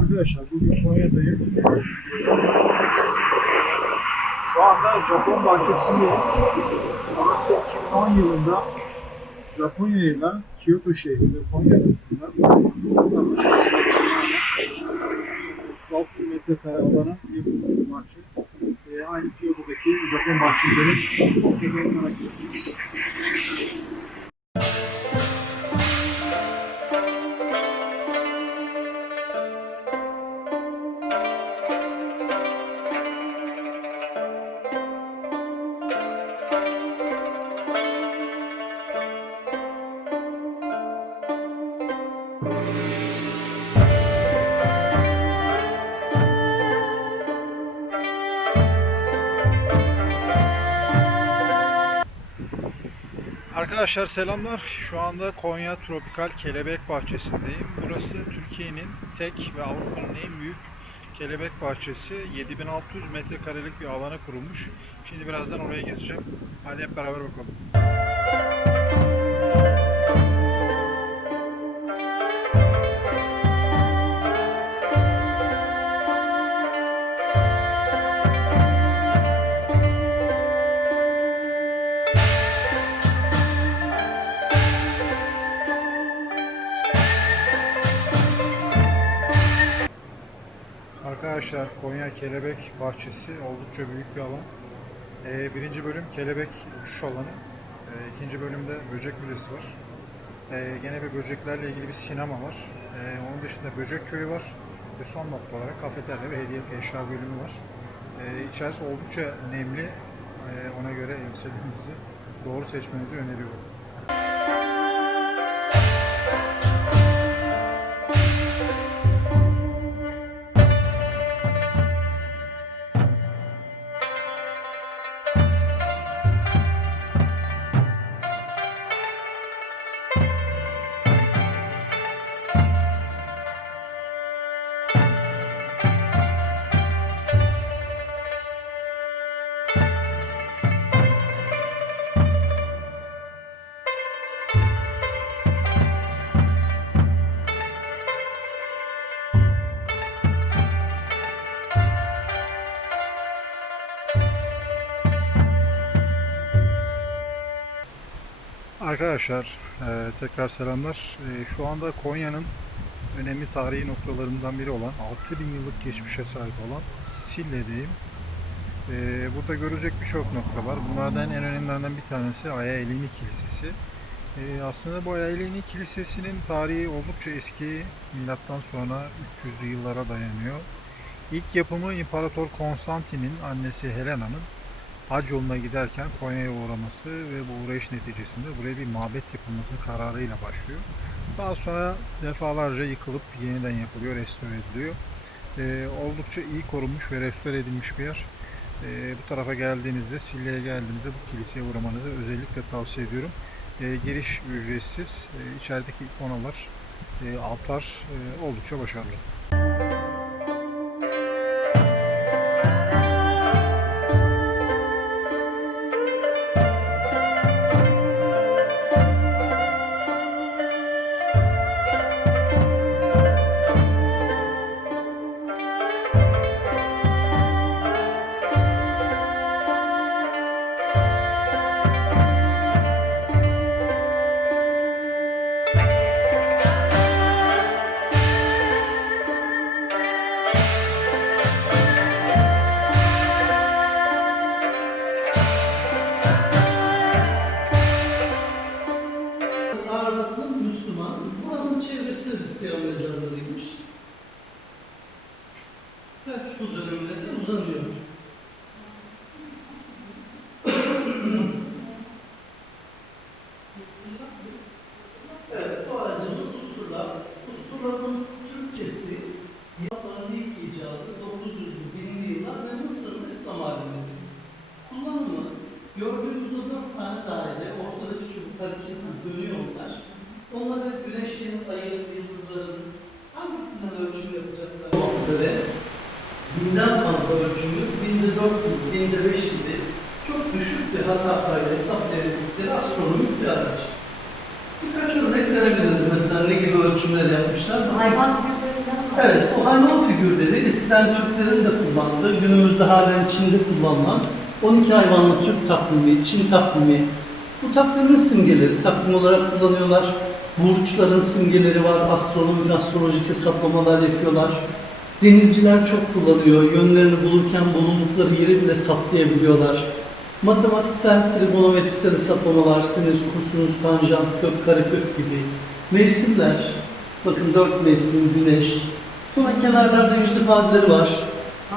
Arkadaşlar bugün Konya'dayım. Şu anda Japon bahçesindeyim. Burası 2010 yılında Japonya ile Kyoto şehri ve Konya arasında istinaden 36 bin metrekare alana yapılmış bir bahçe. Ee, aynı Kyoto'daki Japon bahçelerin temelini merak Arkadaşlar selamlar. Şu anda Konya Tropikal Kelebek Bahçesi'ndeyim. Burası Türkiye'nin tek ve Avrupa'nın en büyük kelebek bahçesi. 7600 metrekarelik bir alana kurulmuş. Şimdi birazdan oraya gezeceğim. Hadi hep beraber bakalım. Konya Kelebek Bahçesi oldukça büyük bir alan. Ee, birinci bölüm kelebek uçuş alanı. Ee, ikinci bölümde böcek müzesi var. Ee, gene bir böceklerle ilgili bir sinema var. Ee, onun dışında böcek köyü var. Ve son nokta olarak kafeterya ve hediyelik eşya bölümü var. Ee, içerisi oldukça nemli. Ee, ona göre elbiselerinizi doğru seçmenizi öneriyorum. Arkadaşlar e, tekrar selamlar. E, şu anda Konya'nın önemli tarihi noktalarından biri olan 6000 yıllık geçmişe sahip olan Sille'deyim. E, burada görülecek birçok nokta var. Bunlardan en önemlilerinden bir tanesi Aya Elini Kilisesi. E, aslında bu Aya Elini Kilisesi'nin tarihi oldukça eski. Milattan sonra 300'lü yıllara dayanıyor. İlk yapımı İmparator Konstantin'in annesi Helena'nın hac yoluna giderken Konya'ya uğraması ve bu uğrayış neticesinde buraya bir mabet yapılması kararıyla başlıyor. Daha sonra defalarca yıkılıp yeniden yapılıyor, restore ediliyor. Ee, oldukça iyi korunmuş ve restore edilmiş bir yer. Ee, bu tarafa geldiğinizde, Sille'ye geldiğinizde bu kiliseye uğramanızı özellikle tavsiye ediyorum. Ee, giriş ücretsiz. Ee, içerideki ikonalar, e, altar e, oldukça başarılı. Hangisinden ölçüm yapacaklar olmak üzere binden fazla ölçümü, binde dört bin, binde beş gibi çok düşük bir hata payıyla hesaplayabildikleri astronomik bir araç. Birkaç örnek verebiliriz mesela ne gibi ölçümler yapmışlar. Hayvan Evet, bu hayvan figürleri eskiden Türklerin de kullandığı, günümüzde halen Çin'de kullanılan 12 hayvanlı Türk takvimi, Çin takvimi. Bu takvimin simgeleri takvim olarak kullanıyorlar. Burçların simgeleri var, astronomik, astrolojik hesaplamalar yapıyorlar. Denizciler çok kullanıyor, yönlerini bulurken bulundukları yeri bile saptayabiliyorlar. Matematiksel, trigonometrisel hesaplamalar, sinüs, kosinüs, tanjant, kök, karekök gibi. Mevsimler, bakın dört mevsim, güneş. Sonra kenarlarda yüz ifadeleri var.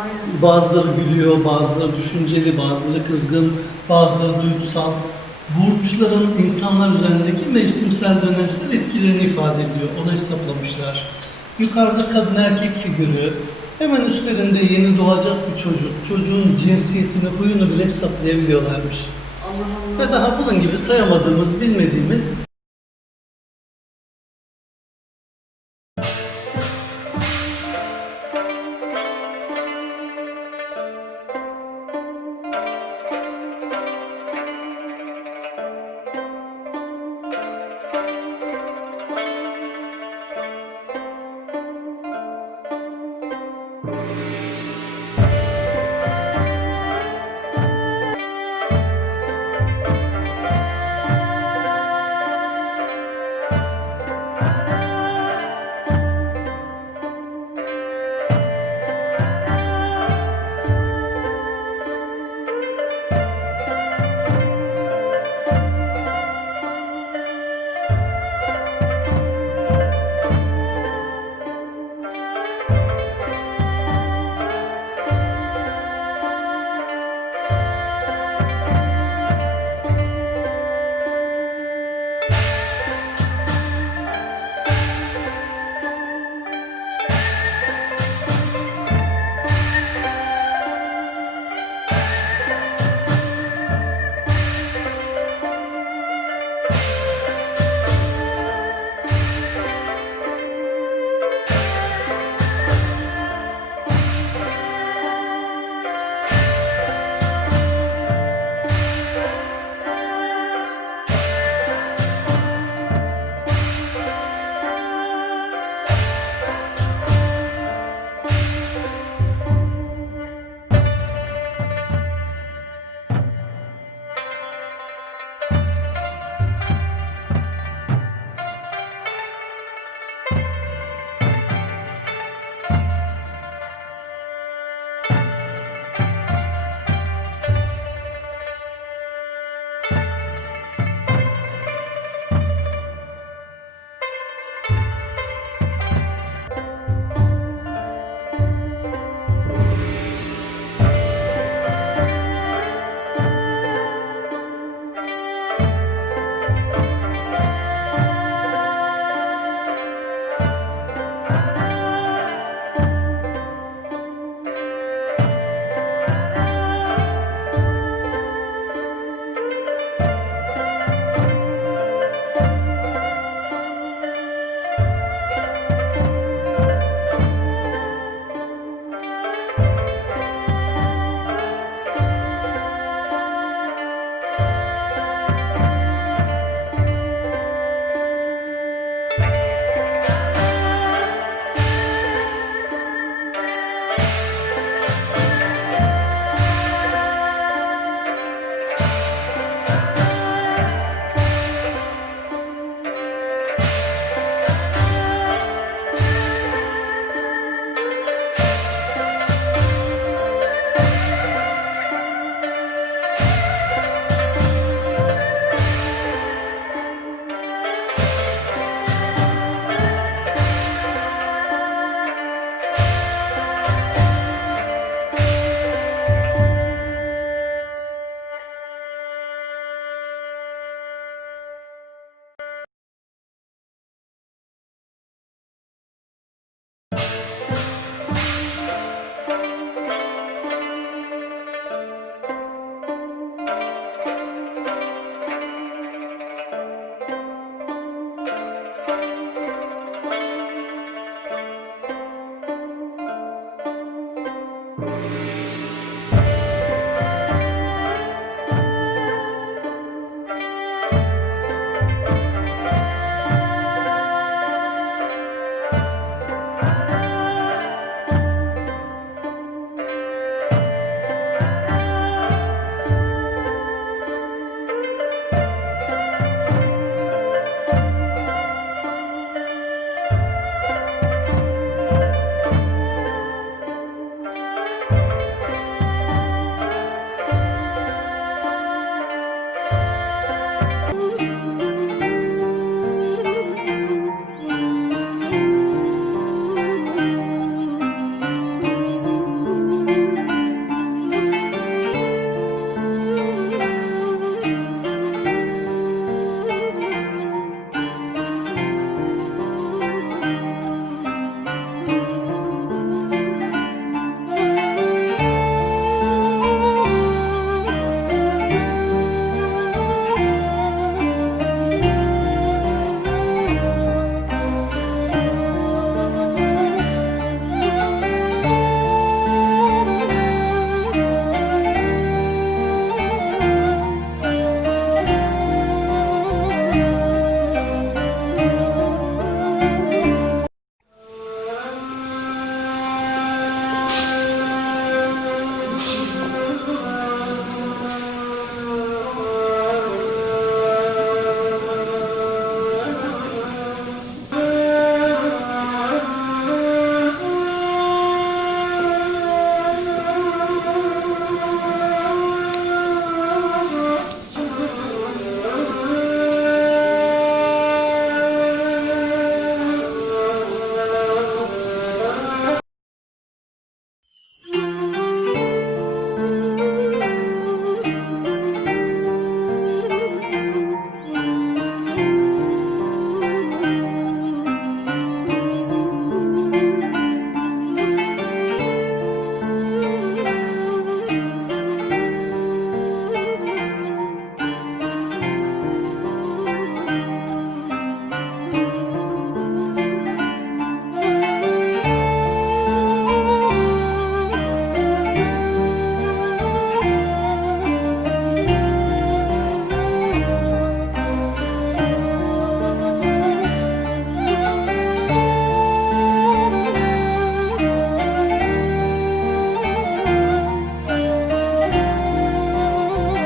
Aynen. Bazıları gülüyor, bazıları düşünceli, bazıları kızgın, bazıları duygusal. Burçların insanlar üzerindeki mevsimsel dönemsel etkilerini ifade ediyor. Onu hesaplamışlar. Yukarıda kadın erkek figürü, hemen üstlerinde yeni doğacak bir çocuk, çocuğun cinsiyetini, huyunu bile hesaplayabiliyorlarmış. Allah Allah. Ve daha bunun gibi sayamadığımız, bilmediğimiz